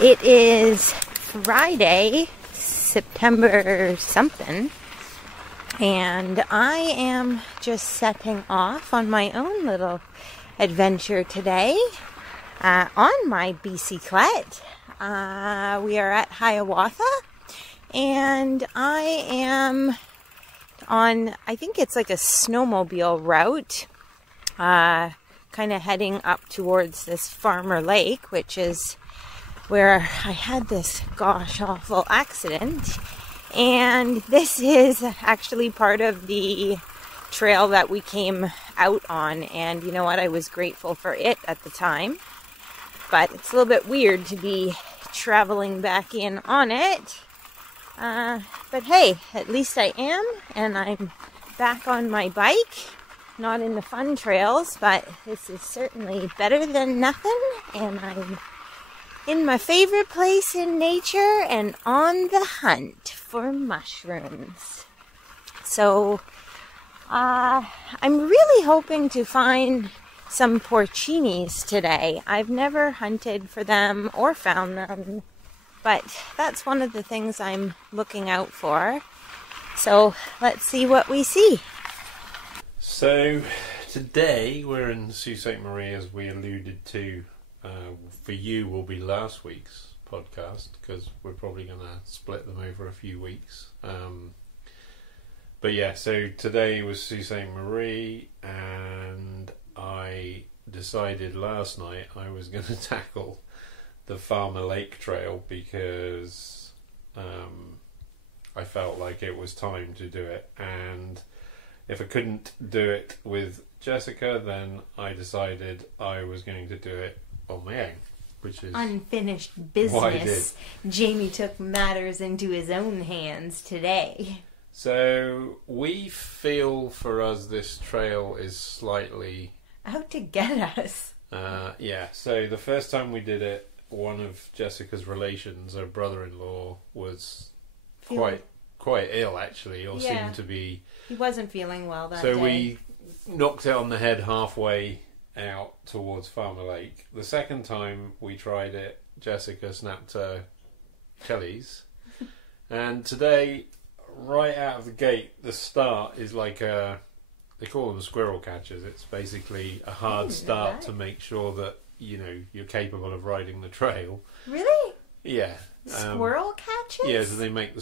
It is Friday, September something, and I am just setting off on my own little adventure today on my bicyclette. We are at Hiawatha, and I am on, I think it's like a snowmobile route, kind of heading up towards this Farmer Lake, which is where I had this gosh awful accident. And this is actually part of the trail that we came out on, and you know what, I was grateful for it at the time, but it's a little bit weird to be traveling back in on it, but hey, at least I am, and I'm back on my bike, not in the fun trails, but this is certainly better than nothing, and I'm in my favorite place in nature and on the hunt for mushrooms. So I'm really hoping to find some porcinis today. I've never hunted for them or found them, but that's one of the things I'm looking out for. So let's see what we see. So today we're in Sault St Marie, as we alluded to. For you will be last week's podcast, because we're probably going to split them over a few weeks. But yeah, so today was Sault St Marie, and I decided last night I was going to tackle the Farmer Lake Trail because I felt like it was time to do it, and if I couldn't do it with Jessica, then I decided I was going to do it on my own, which is unfinished business. Jamie took matters into his own hands today. So we feel for us this trail is slightly out to get us. Yeah, so the first time we did it, one of Jessica's relations, her brother-in-law, was quite ill actually, or seemed to be. He wasn't feeling well that day. So we knocked it on the head halfway out towards Farmer Lake. The second time we tried it, Jessica snapped her Achilles. And today, right out of the gate, the start is like they call them squirrel catchers. It's basically a hard start to make sure that, you know, you're capable of riding the trail. Really? Yeah. Squirrel catchers? Yeah, so they make the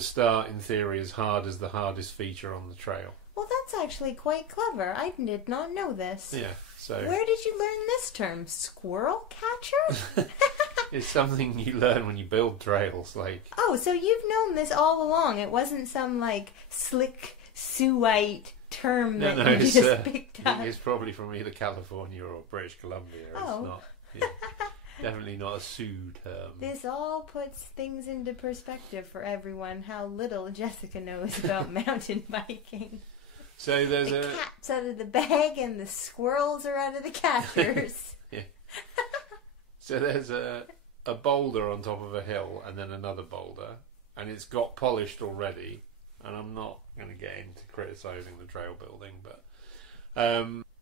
start in theory as hard as the hardest feature on the trail. Well, that's actually quite clever. I did not know this. Yeah, so where did you learn this term? Squirrel catcher? It's something you learn when you build trails, like. Oh, so you've known this all along. It wasn't some like slick Sioux-ite term that you just picked up. It's probably from either California or British Columbia. Oh. It's not. Yeah, definitely not a Sioux term. This all puts things into perspective for everyone. How little Jessica knows about mountain biking. So there's the cat's out of the bag and the squirrels are out of the catchers. Yeah. So there's a boulder on top of a hill and then another boulder, and it's got polished already, and I'm not going to get into criticising the trail building, but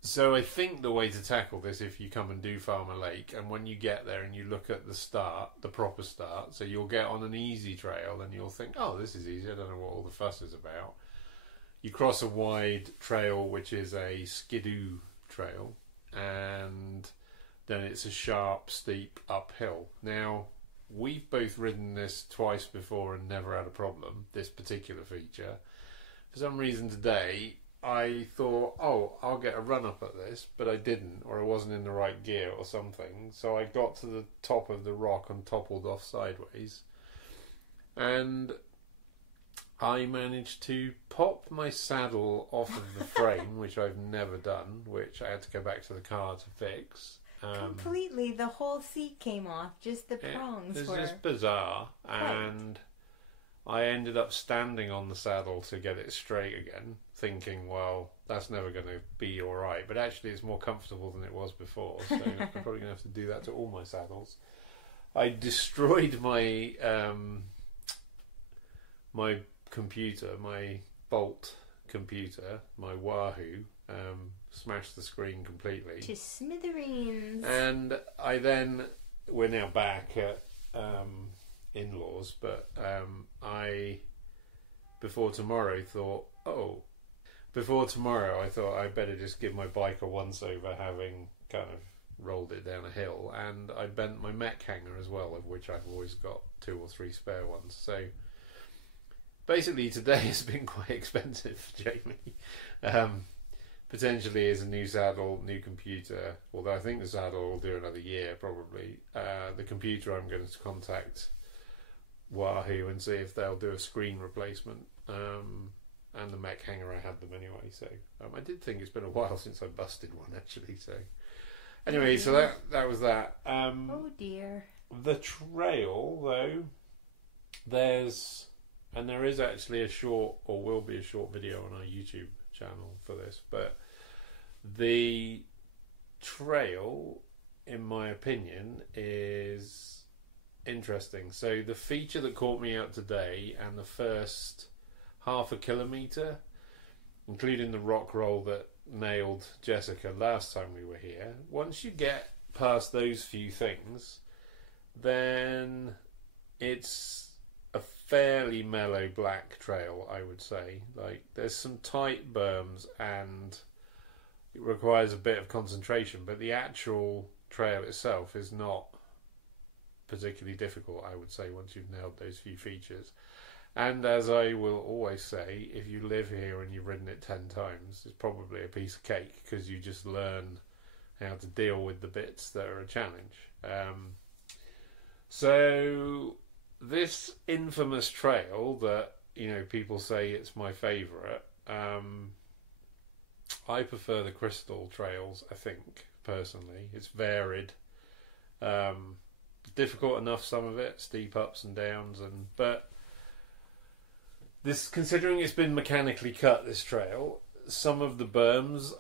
so I think the way to tackle this, if you come and do Farmer Lake, and when you get there and you look at the start, the proper start, so you'll get on an easy trail and you'll think, oh, this is easy, I don't know what all the fuss is about. You cross a wide trail, which is a skidoo trail, and then it's a sharp, steep uphill. Now, we've both ridden this twice before and never had a problem, this particular feature. For some reason today, I thought, oh, I'll get a run up at this, but I didn't, or I wasn't in the right gear or something. So I got to the top of the rock and toppled off sideways. And I managed to pop my saddle off of the frame, which I've never done, which I had to go back to the car to fix. Completely, the whole seat came off, just the prongs were... It's just bizarre, and I ended up standing on the saddle to get it straight again, thinking, well, that's never going to be alright, but actually it's more comfortable than it was before, so I'm probably going to have to do that to all my saddles. I destroyed my my computer, my Bolt computer, my Wahoo, smashed the screen completely to smithereens. And I then we're now back at in-laws, but before tomorrow I thought I'd better just give my bike a once-over, having kind of rolled it down a hill, and I bent my mech hanger as well, of which I've always got 2 or 3 spare ones. So basically today has been quite expensive for Jamie. Potentially is a new saddle, new computer, although I think the saddle will do another year probably. The computer, I'm going to contact Wahoo and see if they'll do a screen replacement. And the mech hanger, I had them anyway, so I did think it's been a while since I busted one actually. So anyway, so that was that. Oh dear. The trail though, there is actually a short, or will be a short video on our YouTube channel for this, but the trail, in my opinion, is interesting. So the feature that caught me out today, and the first half a kilometre, including the rock roll that nailed Jessica last time we were here, once you get past those few things, then it's a fairly mellow black trail, I would say. Like, there's some tight berms and it requires a bit of concentration, but the actual trail itself is not particularly difficult, I would say, once you've nailed those few features. And as I will always say, if you live here and you've ridden it 10 times, it's probably a piece of cake, because you just learn how to deal with the bits that are a challenge. So this infamous trail that, you know, people say it's my favourite, I prefer the crystal trails, I think, personally. It's varied. Difficult enough, some of it, steep ups and downs, but this, considering it's been mechanically cut, this trail, some of the berms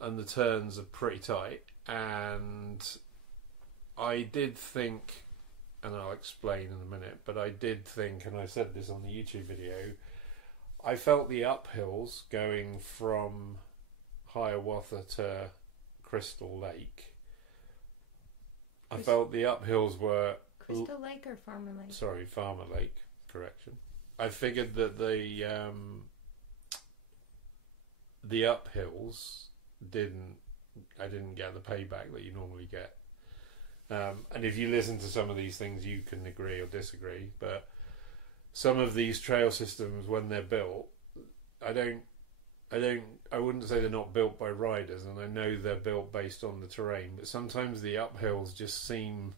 and the turns are pretty tight, and I did think, and I'll explain in a minute, but I did think, and I said this on the YouTube video, I felt the uphills going from Hiawatha to Crystal Lake. I felt the uphills were... Crystal Lake or Farmer Lake? Sorry, Farmer Lake, correction. I figured that the uphills I didn't get the payback that you normally get. And if you listen to some of these things, you can agree or disagree, but some of these trail systems, when they're built, I wouldn't say they're not built by riders, and I know they're built based on the terrain, but sometimes the uphills just seem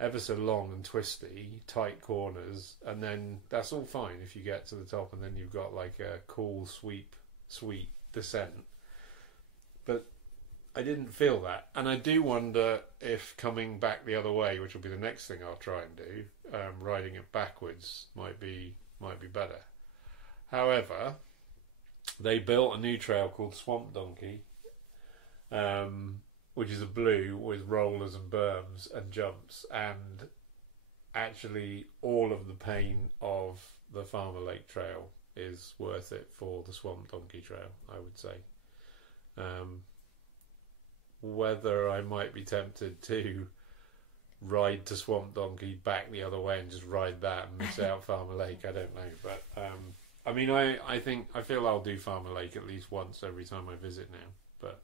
ever so long and twisty, tight corners, and then that's all fine if you get to the top, and then you've got like a cool sweet descent. But I didn't feel that, and I do wonder if coming back the other way, which will be the next thing I'll try and do, riding it backwards might be better. However, they built a new trail called Swamp Donkey, which is a blue with rollers and berms and jumps, and actually all of the pain of the Farmer Lake Trail is worth it for the Swamp Donkey Trail, I would say. Whether I might be tempted to ride to Swamp Donkey back the other way and just ride that and miss out Farmer Lake, I don't know, but I mean, I feel I'll do Farmer Lake at least once every time I visit now. But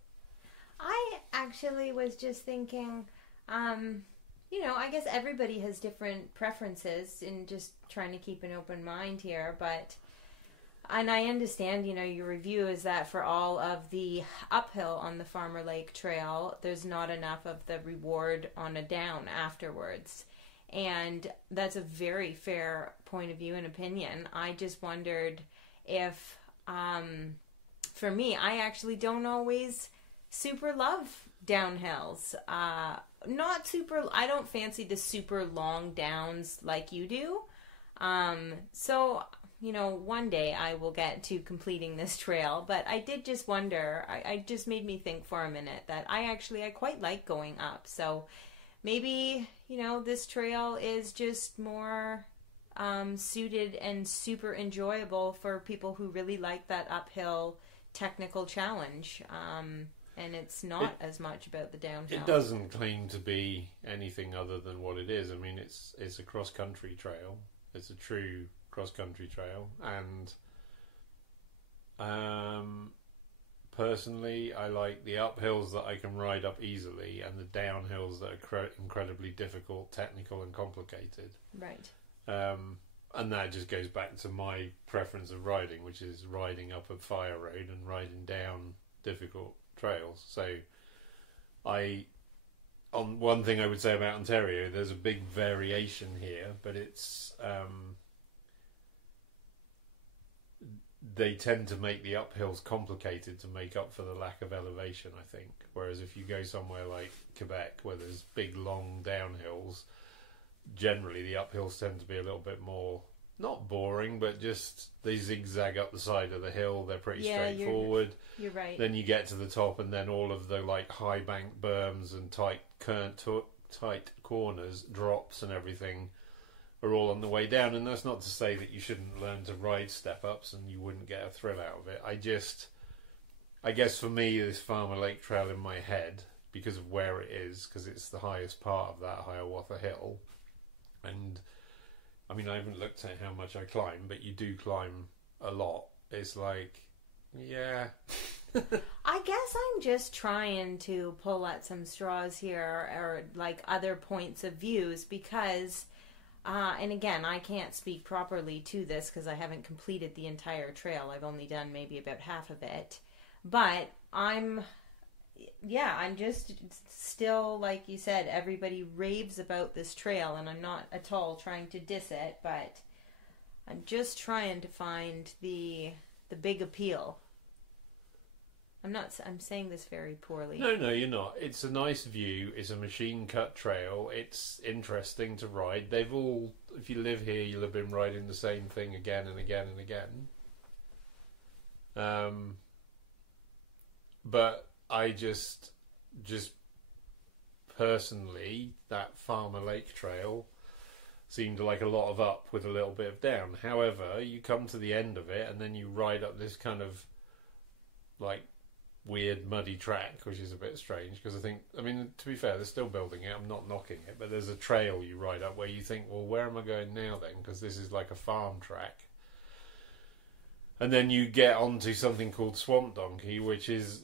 I actually was just thinking, you know, I guess everybody has different preferences in just trying to keep an open mind here, and I understand, you know, your review is that for all of the uphill on the Farmer Lake Trail, there's not enough of the reward on a down afterwards. And that's a very fair point of view and opinion. I just wondered if, for me, I actually don't always super love downhills. I don't fancy the super long downs like you do. So, you know, one day I will get to completing this trail, but I did just wonder, I just made me think for a minute that I quite like going up. So maybe, you know, this trail is just more suited and super enjoyable for people who really like that uphill technical challenge. and it's not as much about the downhill. It doesn't claim to be anything other than what it is. I mean, it's a cross-country trail. It's a true cross-country trail, and personally, I like the uphills that I can ride up easily and the downhills that are incredibly difficult, technical and complicated. Right. And that just goes back to my preference of riding, which is riding up a fire road and riding down difficult trails. So on one thing I would say about Ontario, there's a big variation here, but it's they tend to make the uphills complicated to make up for the lack of elevation, I think. Whereas if you go somewhere like Quebec, where there's big, long downhills, generally the uphills tend to be a little bit more, not boring, but just they zigzag up the side of the hill. They're pretty straightforward. You're right. Then you get to the top, and then all of the like high bank berms and tight corners, drops and everything are all on the way down. And that's not to say that you shouldn't learn to ride step ups and you wouldn't get a thrill out of it. I guess for me, this Farmer Lake Trail in my head, because of where it is, because it's the highest part of that Hiawatha hill, and I mean, I haven't looked at how much I climb, but you do climb a lot. It's like, yeah. I guess I'm just trying to pull at some straws here, or like other points of views, because, and again, I can't speak properly to this because I haven't completed the entire trail. I've only done maybe about half of it. But I'm just still, like you said, everybody raves about this trail, and I'm not at all trying to diss it, but I'm just trying to find the big appeal. I'm saying this very poorly. No, you're not. It's a nice view. It's a machine cut trail. It's interesting to ride. They've all, if you live here, you'll have been riding the same thing again and again and again. But I just personally, that Farmer Lake Trail seemed like a lot of up with a little bit of down. However, you come to the end of it and then you ride up this kind of like weird muddy track, which is a bit strange because I mean, to be fair, they're still building it. I'm not knocking it, but there's a trail you ride up where you think, well, where am I going now then? Because this is like a farm track. And then you get onto something called Swamp Donkey, which is,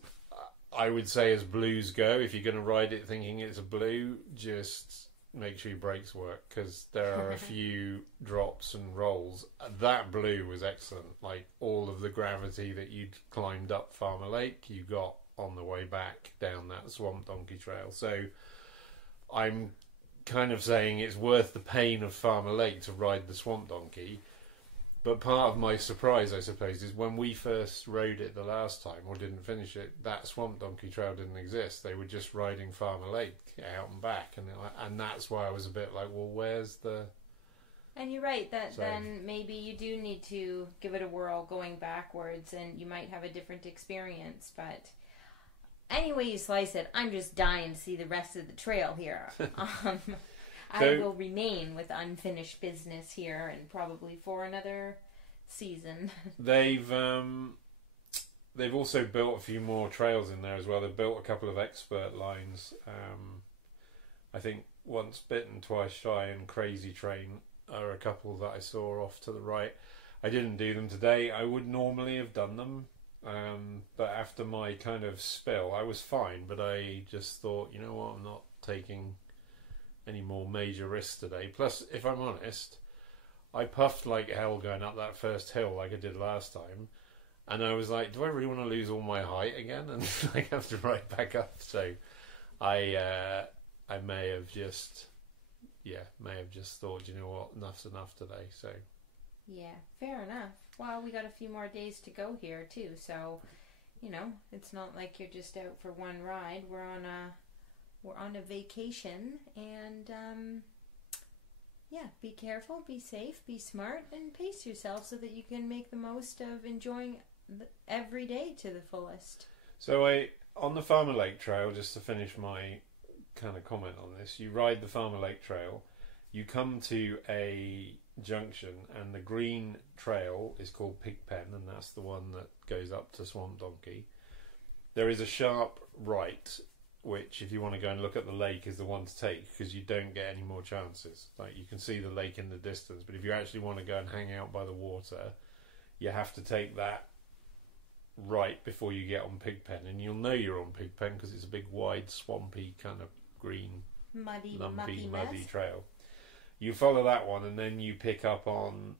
I would say, as blues go, if you're going to ride it thinking it's a blue, just make sure your brakes work, because there are a few drops and rolls. That blue was excellent. Like, all of the gravity that you'd climbed up Farmer Lake, you got on the way back down that Swamp Donkey Trail. So I'm kind of saying it's worth the pain of Farmer Lake to ride the Swamp Donkey. But part of my surprise, I suppose, is when we first rode it the last time, or didn't finish it, that Swamp Donkey Trail didn't exist. They were just riding Farmer Lake out and back, and that's why I was a bit like, well, where's the... And you're right, then maybe you do need to give it a whirl going backwards, and you might have a different experience, but any way you slice it, I'm just dying to see the rest of the trail here. I will remain with unfinished business here, and probably for another season. They've also built a few more trails in there as well. They've built a couple of expert lines. I think Once Bitten, Twice Shy and Crazy Train are a couple that I saw off to the right. I didn't do them today. I would normally have done them, but after my kind of spill, I was fine. But I just thought, you know what, I'm not taking any more major risks today. Plus, if I'm honest, I puffed like hell going up that first hill like I did last time, and I was like, do I really want to lose all my height again and like have to ride back up? So I may have just thought, you know what, enough's enough today. So yeah, fair enough. Well, we got a few more days to go here too, so you know, it's not like you're just out for one ride. We're on a vacation, and be careful, be safe, be smart, and pace yourself so that you can make the most of enjoying every day to the fullest. So on the Farmer Lake Trail, just to finish my kind of comment on this, you ride the Farmer Lake Trail, you come to a junction, and the green trail is called Pigpen, and that's the one that goes up to Swamp Donkey. there is a sharp right, which, if you want to go and look at the lake, is the one to take, because you don't get any more chances. Like, you can see the lake in the distance, but if you actually want to go and hang out by the water, you have to take that right before you get on Pigpen, and you'll know you're on Pigpen because it's a big, wide, swampy, kind of green, muddy, lumpy, muddy muddy trail. You follow that one, and then you pick up on.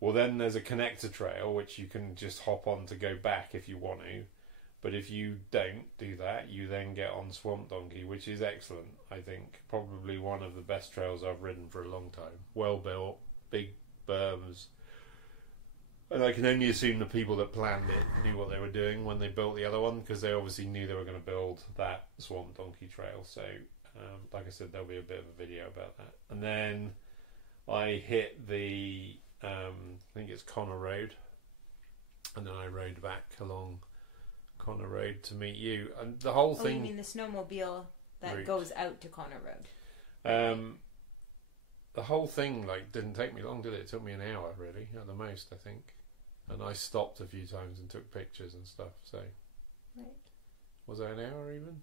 Well, then there's a connector trail which you can just hop on to go back if you want to. But if you don't do that, you then get on Swamp Donkey, which is excellent, I think. Probably one of the best trails I've ridden for a long time. Well built, big berms. And I can only assume the people that planned it knew what they were doing when they built the other one, because they obviously knew they were going to build that Swamp Donkey trail. So, like I said, there'll be a bit of a video about that. And then I hit the, I think it's Connor Road. And then I rode back along Connor Road to meet you, and the whole thing. You mean the snowmobile that goes out to Connor Road? The whole thing didn't take me long, did it? It took me an hour, really, at the most, I think. And I stopped a few times and took pictures and stuff. So, right. Was that an hour even?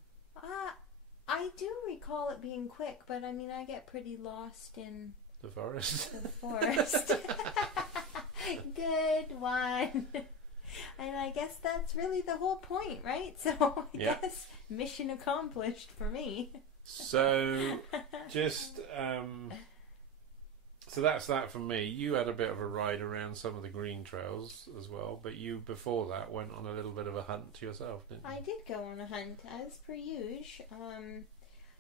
I do recall it being quick, but I mean, I get pretty lost in the forest. The forest. Good one. And I guess that's really the whole point, right? So I guess mission accomplished for me. So just so that's that from me. You had a bit of a ride around some of the green trails as well, but you before that went on a little bit of a hunt yourself, didn't you? I did go on a hunt as per usual.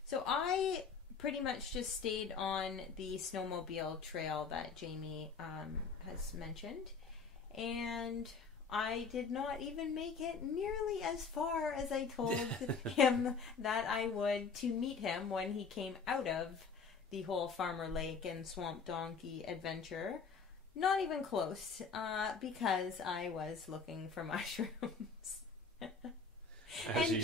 So I pretty much just stayed on the snowmobile trail that Jamie has mentioned, and I did not even make it nearly as far as I told him that I would to meet him when he came out of the whole Farmer Lake and Swamp Donkey adventure. Not even close, because I was looking for mushrooms. And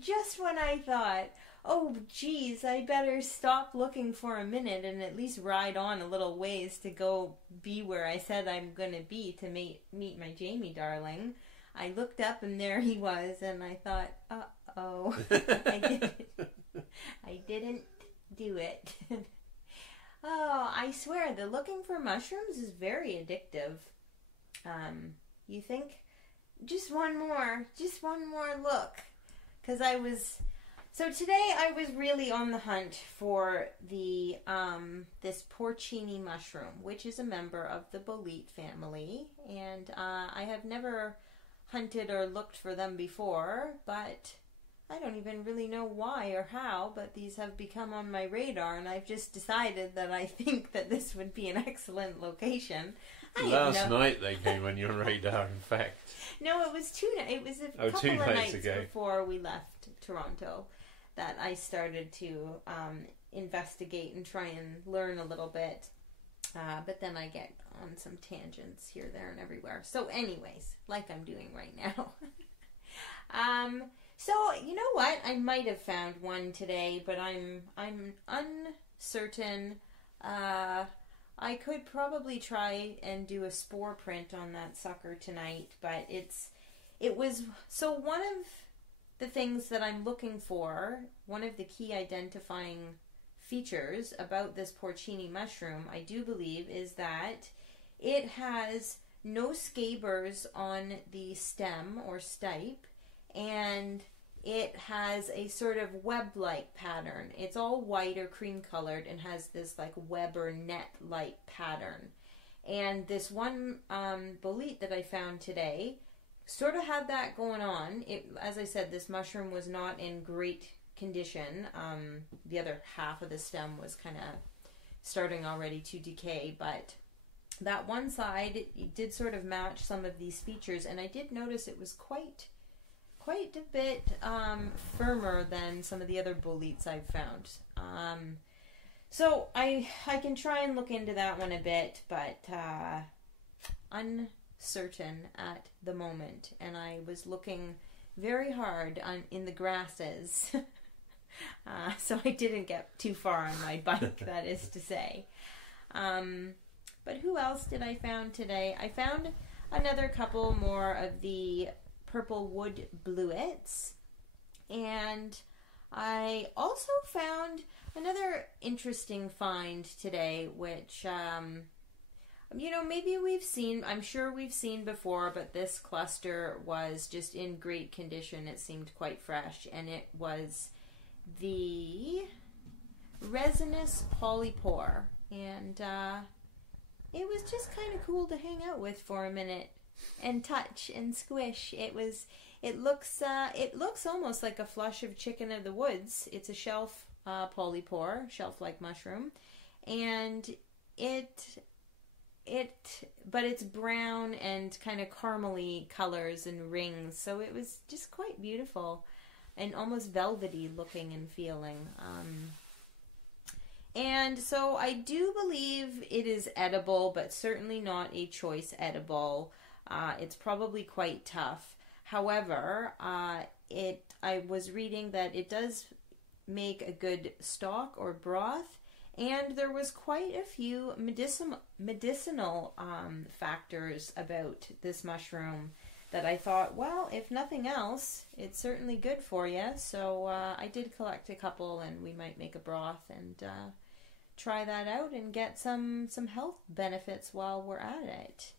just when I thought, oh geez, I better stop looking for a minute and at least ride on a little ways to go be where I said I'm going to be to meet my Jamie darling, I looked up and there he was, and I thought, uh-oh, I didn't do it. Oh, I swear, the looking for mushrooms is very addictive. You think, just one more look. Because so today I was really on the hunt for the this Porcini mushroom, which is a member of the bolete family, and I have never hunted or looked for them before, but I don't even really know why or how, but these have become on my radar, and I've just decided that I think that this would be an excellent location. Last night they came on your radar, in fact. No, it was it was a couple of nights before we left Toronto that I started to investigate and try and learn a little bit. But then I get on some tangents here, there, and everywhere. So anyways, like I'm doing right now. So you know what? I might have found one today, but I'm uncertain. I could probably try and do a spore print on that sucker tonight, but it was so one of the things that I'm looking for, one of the key identifying features about this Porcini mushroom, I do believe, is that it has no scabers on the stem or stipe, and it has a sort of web-like pattern. It's all white or cream-colored and has this like web or net-like pattern. And this one bolete that I found today sort of had that going on. As I said, this mushroom was not in great condition. The other half of the stem was kind of starting already to decay, but that one side, it did sort of match some of these features, and I did notice it was quite a bit firmer than some of the other boletes I've found. So I can try and look into that one a bit, but uncertain at the moment. And I was looking very hard in the grasses, so I didn't get too far on my bike, that is to say. But who else did I found today? I found another couple more of the purple wood bluets. And I also found another interesting find today, which, maybe I'm sure we've seen before, but this cluster was just in great condition. It seemed quite fresh, and it was the resinous polypore. And it was just kind of cool to hang out with for a minute and touch and squish. It looks almost like a flush of chicken of the woods. It's a shelf polypore, shelf-like mushroom, and but it's brown and kind of caramely colors and rings. So it was just quite beautiful and almost velvety looking and feeling. And so I do believe it is edible, but certainly not a choice edible. It's probably quite tough. However, I was reading that it does make a good stock or broth, and there was quite a few medicinal factors about this mushroom that I thought, well, if nothing else, it's certainly good for you. So I did collect a couple, and we might make a broth and try that out and get some health benefits while we're at it.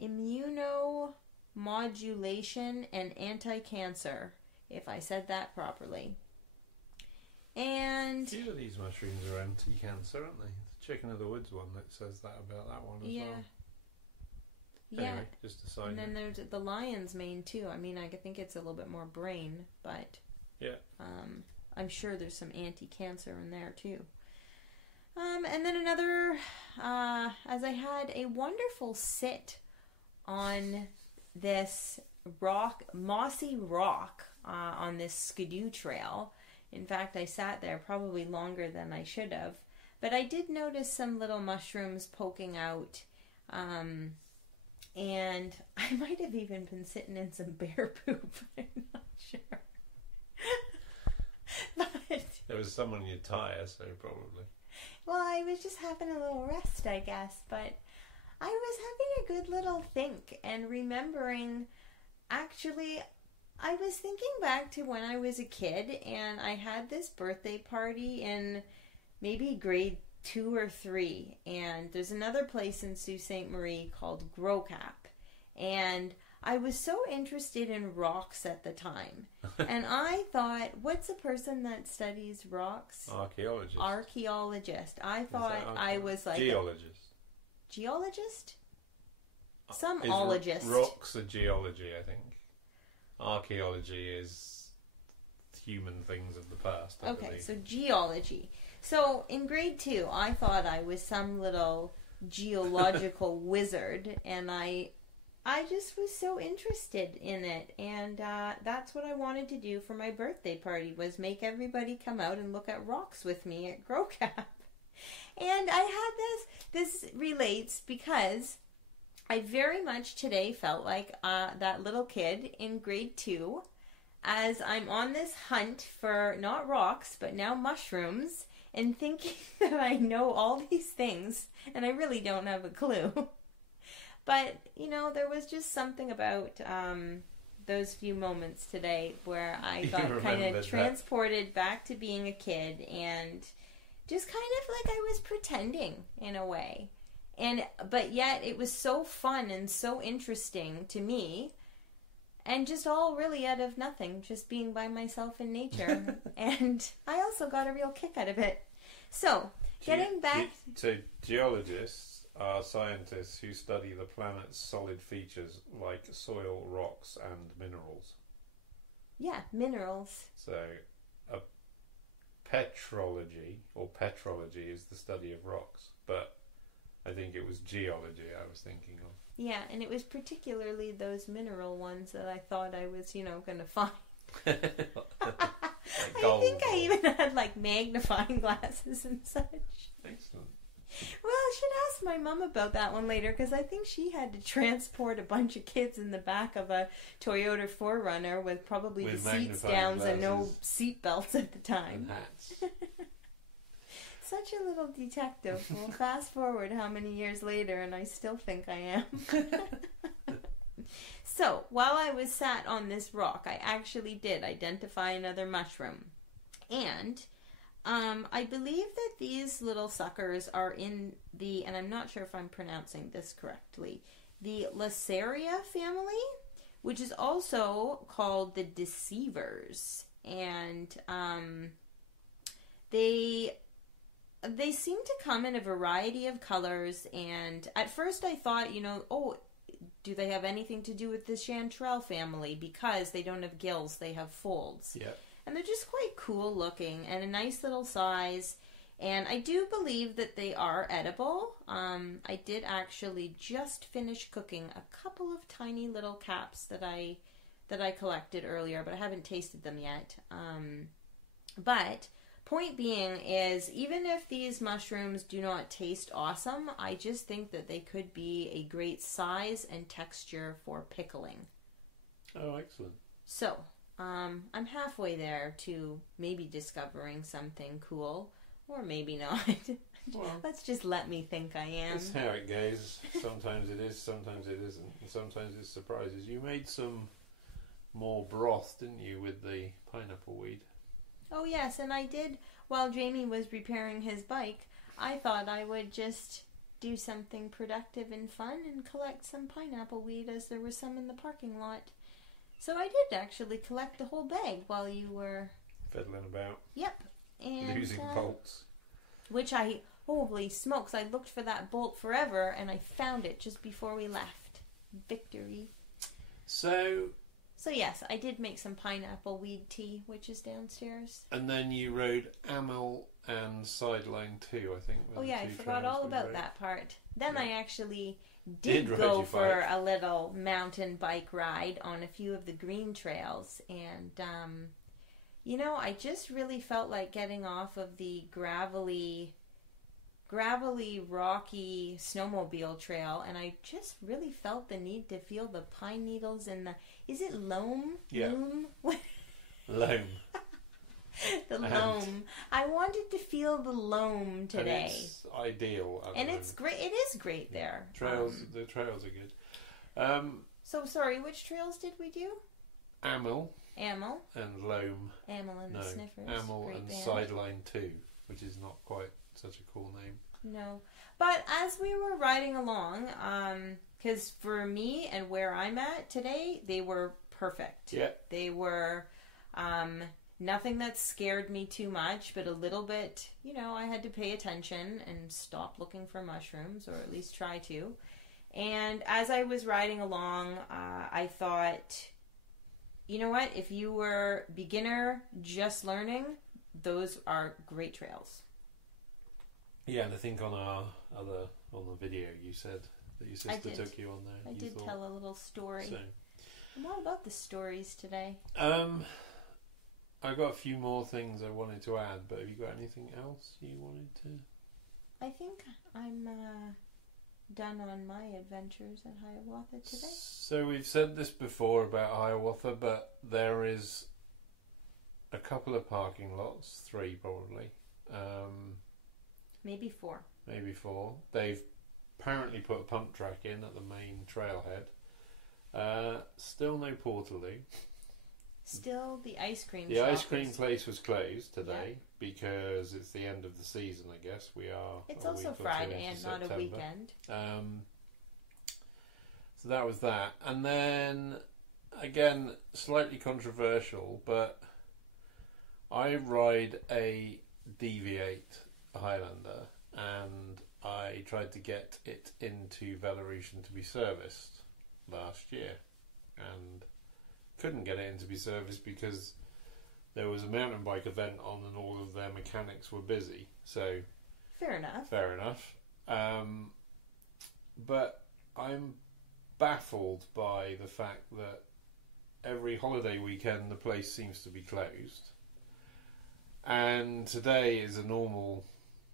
Immunomodulation and anti-cancer, if I said that properly. And a few of these mushrooms are anti-cancer, aren't they? The chicken of the woods one that says that about that one as well. Anyway, just a side. And then there's the lion's mane too. I mean, I think it's a little bit more brain, but yeah. I'm sure there's some anti-cancer in there too. And then another, as I had a wonderful sit on this mossy rock on this skidoo trail. In fact, I sat there probably longer than I should have. But I did notice some little mushrooms poking out. And I might have even been sitting in some bear poop. I'm not sure. But there was some on your tire, so probably. Well, I was just having a little rest, I guess. But I was having a good little think and remembering, actually, I was thinking back to when I was a kid and I had this birthday party in maybe grade 2 or 3. And there's another place in Sault Ste Marie called Grocap. And I was so interested in rocks at the time. And I thought, what's a person that studies rocks? Archaeologist. Archaeologist. I thought I was like... Geologist. Geologist? Some ologist. Rocks are geology, I think. Archaeology is human things of the past, I believe. So geology. So in grade 2, I thought I was some little geological wizard, and I just was so interested in it, and that's what I wanted to do for my birthday party, was make everybody come out and look at rocks with me at Grocap. And I had this relates because I very much today felt like that little kid in grade 2, as I'm on this hunt for not rocks, but now mushrooms, and thinking that I know all these things, and I really don't have a clue. But, there was just something about those few moments today where I got kind of transported back to being a kid, and just kind of like I was pretending in a way. But yet it was so fun and so interesting to me, and just all really out of nothing, just being by myself in nature. And I also got a real kick out of it. So, getting back... So geologists are scientists who study the planet's solid features like soil, rocks and minerals. Yeah, minerals. So, petrology is the study of rocks, but I think it was geology I was thinking of. Yeah, and it was particularly those mineral ones that I thought I was, going to find. I think I even had magnifying glasses and such. Excellent. Well, I should ask my mom about that one later, because I think she had to transport a bunch of kids in the back of a Toyota 4Runner with probably the seats down and no seat belts at the time. And hats. Such a little detective. Well, fast forward how many years later, and I still think I am. So, while I was sat on this rock, I actually did identify another mushroom. And I believe that these little suckers are in the, and I'm not sure if I'm pronouncing this correctly, the Laccaria family, which is also called the deceivers. And they seem to come in a variety of colors. And at first I thought, do they have anything to do with the chanterelle family? Because they don't have gills, they have folds. Yeah. And they're just quite cool looking and a nice little size. And I do believe that they are edible. I did actually just finish cooking a couple of tiny little caps that I collected earlier, but I haven't tasted them yet. But point being is, even if these mushrooms do not taste awesome, I just think that they could be a great size and texture for pickling. Oh, excellent. So, I'm halfway there to maybe discovering something cool, or maybe not. Well, Let's just let me think I am. that's how it goes. Sometimes it is, sometimes it isn't. And sometimes it surprises. You made some more broth, didn't you, with the pineapple weed? Oh yes, and I did, while Jamie was repairing his bike, I thought I would just do something productive and fun and collect some pineapple weed, as there was some in the parking lot. So I did actually collect a whole bag while you were... Fiddling about. Yep. And, losing bolts. Which holy smokes, I looked for that bolt forever and I found it just before we left. Victory. So yes, I did make some pineapple weed tea, which is downstairs. And then you rode Amel and Sideline 2, I think. Oh yeah, I forgot all about that part. Then Yeah. I actually did ride go your for bike. a little mountain bike ride on a few of the green trails. And, I just really felt like getting off of the gravelly, rocky snowmobile trail. And I just really felt the need to feel the pine needles and the... Is it loam? Yeah. Loam? Loam. The loam. I wanted to feel the loam today. And it's ideal. And it's great. It is great there. The trails are good. So sorry, which trails did we do? Amel Amel. and Loam. Amel and the Sniffers. Amel Great and band. Sideline 2, which is not quite such a cool name. No. But as we were riding along, because for me and where I'm at today, they were perfect. Yeah. They were nothing that scared me too much, but a little bit, I had to pay attention and stop looking for mushrooms, or at least try to. And as I was riding along, I thought, you know what? If you were beginner, just learning, those are great trails. Yeah, and I think on on the video you said that your sister took you on there. I did tell a little story. So. I'm all about the stories today. I got a few more things I wanted to add, but have you got anything else you wanted to? I think I'm done on my adventures at Hiawatha today. So we've said this before about Hiawatha, but there is a couple of parking lots, 3 probably. Maybe 4. Maybe 4. They've apparently put a pump track in at the main trailhead. Still no Portaloo. Still the ice cream The shop ice cream is- place was closed today because it's the end of the season, I guess. We are. It's a also week or two Friday into and not a September. weekend. So that was that. And then, again, slightly controversial, but I ride a DV8 Highlander and I tried to get it into Belarusian to be serviced last year and couldn't get it in to be serviced because there was a mountain bike event on and all of their mechanics were busy. So Fair enough. fair enough. But I'm baffled by the fact that every holiday weekend the place seems to be closed. And today is a normal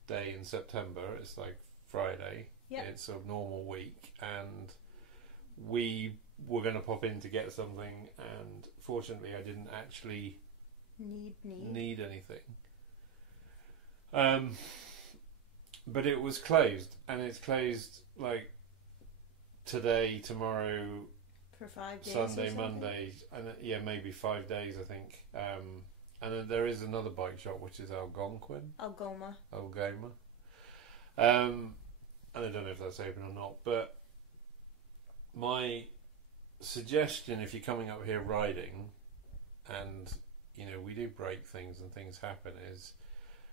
day in September. It's like Friday. Yep. It's a normal week. And we were going to pop in to get something. And fortunately I didn't actually need anything. But it was closed. And it's closed like today, tomorrow, For 5 days. Sunday, or something? Monday, and yeah, maybe 5 days, I think. And then there is another bike shop, which is Algonquin. Algoma. And I don't know if that's open or not, but my suggestion, if you're coming up here riding, and you know we do break things and things happen, is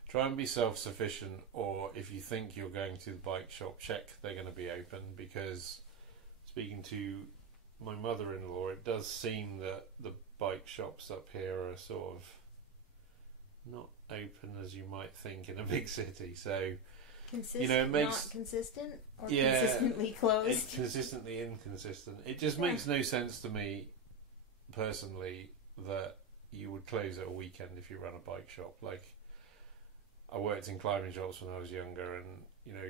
try and be self-sufficient, or if you think you're going to the bike shop, check they're going to be open, because speaking to my mother-in-law, it does seem that the bike shops up here are sort of not open as you might think in a big city. So Consistent, you know, it makes, not consistent, or yeah, consistently closed. It's consistently inconsistent. It just makes no sense to me personally that you would close at a weekend if you run a bike shop. Like, I worked in climbing shops when I was younger, and you know,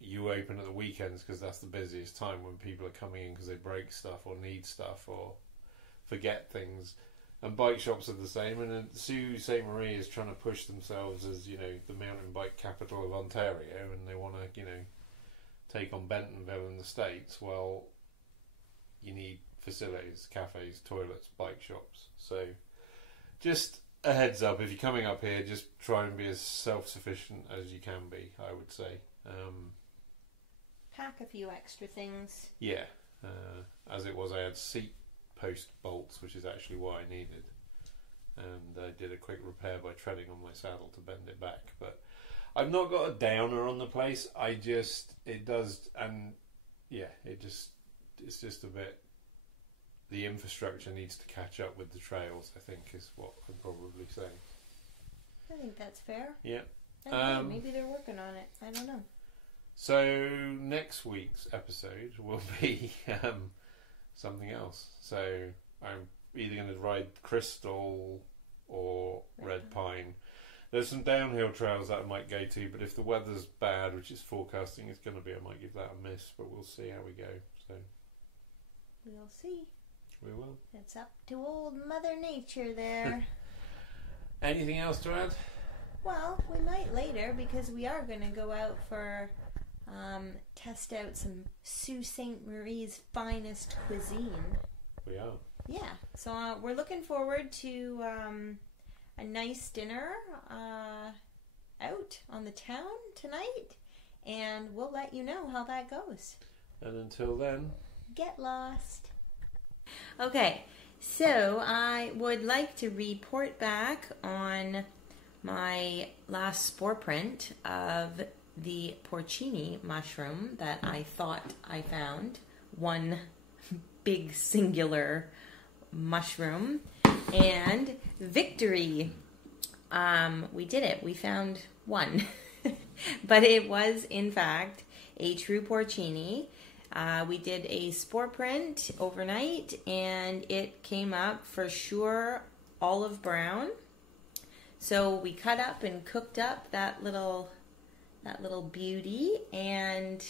you open at the weekends because that's the busiest time when people are coming in because they break stuff or need stuff or forget things. And bike shops are the same, and Sault St Marie is trying to push themselves as, you know, the mountain bike capital of Ontario, and they want to, you know, take on Bentonville in the States. Well, you need facilities, cafes, toilets, bike shops. So just a heads up, if you're coming up here, just try and be as self-sufficient as you can be, I would say. Pack a few extra things. Yeah, as it was, I had seat post bolts, which is actually what I needed, and I did a quick repair by treading on my saddle to bend it back. But I've not got a downer on the place. It's just a bit, the infrastructure needs to catch up with the trails, I think, is what I'm probably saying. I think that's fair. Yeah. I don't know, maybe they're working on it. I don't know. So next week's episode will be something else. So I'm either going to ride Crystal or Red Pine. There's some downhill trails that I might go to, but if the weather's bad, which is forecasting it's going to be, I might give that a miss, but we'll see how we go. So we'll see. We will. It's up to old Mother Nature there. Anything else to add? Well, we might later, because we are going to go out for test out some Sault Ste Marie's finest cuisine. We are. Yeah, so we're looking forward to a nice dinner out on the town tonight, and we'll let you know how that goes. And until then, get lost. Okay, so I would like to report back on my last spore print of the Porcini mushroom that I thought I found. One big singular mushroom. And victory! We did it. We found one. But it was, in fact, a true Porcini. We did a spore print overnight, and it came up for sure olive brown. So we cut up and cooked up that little beauty, and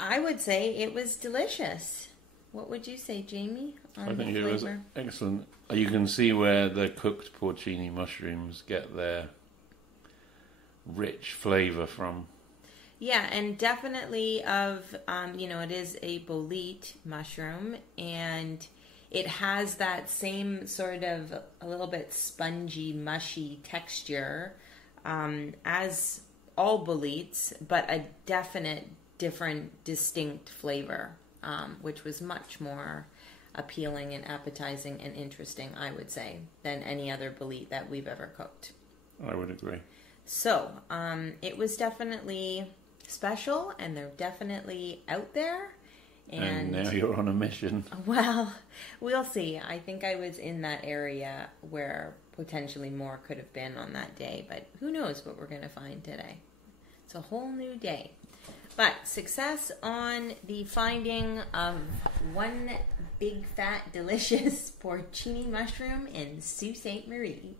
I would say it was delicious. What would you say, Jamie? I think it was excellent. You can see where the cooked porcini mushrooms get their rich flavour from. Yeah, and definitely of, it is a bolete mushroom, and it has that same sort of a little bit spongy, mushy texture as all boletes, but a definite, different, distinct flavor, which was much more appealing and appetizing and interesting, I would say, than any other bolete that we've ever cooked. I would agree. So, it was definitely special, and they're definitely out there. And now you're on a mission. Well, we'll see. I think I was in that area where potentially more could have been on that day, but who knows what we're going to find today. It's a whole new day. But success on the finding of one big, fat, delicious porcini mushroom in Sault Ste Marie.